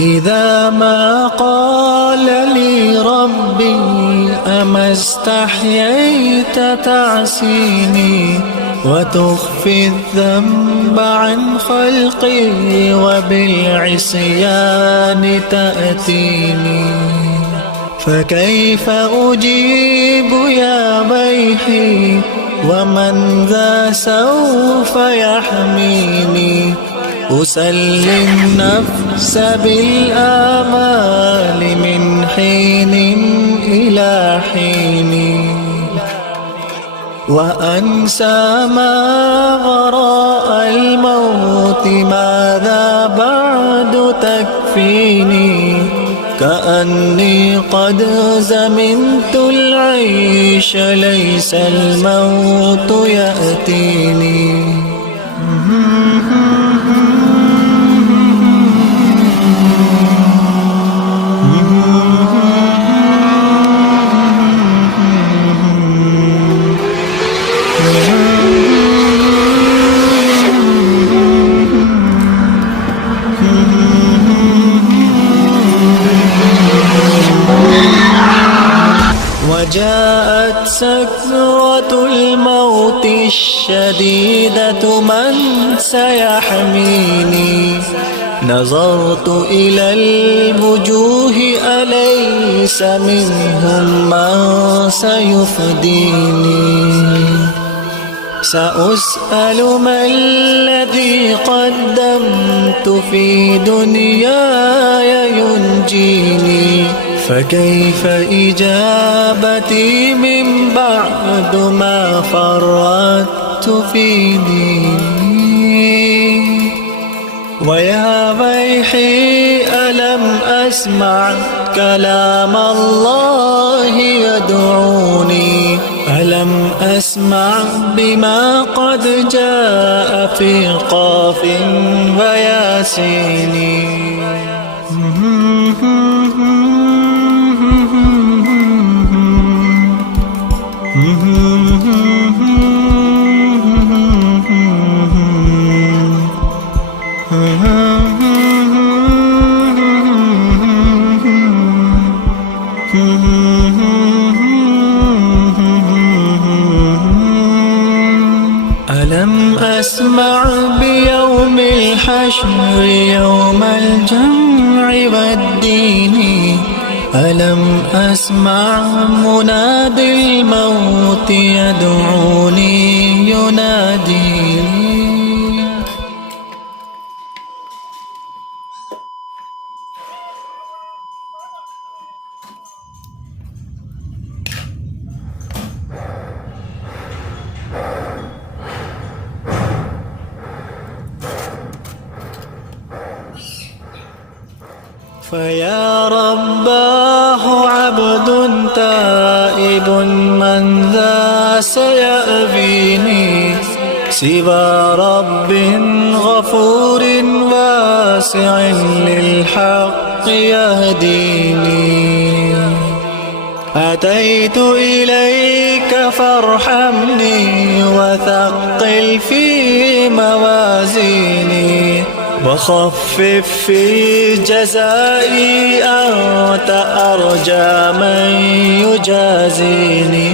إذا ما قال لي ربي أما استحييت تعصيني وتخفي الذنب عن خلقي وبالعصيان تأتيني، فكيف أجيب يا ويحي ومن ذا سوف يحميني؟ أسلي النفس بالآمال من حين إلى حين، وأنسى ما وراء الموت ماذا بعد تكفيني، كأني قد زمنت العيش ليس الموت يأتيني. وجاءت سكرة الموت الشديدة من سيحميني، نظرت إلى الوجوه أليس منهم من سيفديني، سأسأل ما الذي قدمت في دنياي ينجيني، فكيف إجابتي من بعد ما فرطت في ديني؟ ويا ويحي ألم أسمع كلام الله يدعوني، ألم أسمع بما قد جاء في قاف وياسين؟ ألم أسمع بيوم الحشر يوم الجمع والدين، ألم أسمع منادي الموت يدعوني يناديني؟ فيا رباه عبد تائب من ذا سيأبيني، سوى رب غفور واسع للحق يهديني. أتيت إليك فارحمني وثقل في موازيني، وخفف في جزائي أنت أرجى من يجازيني.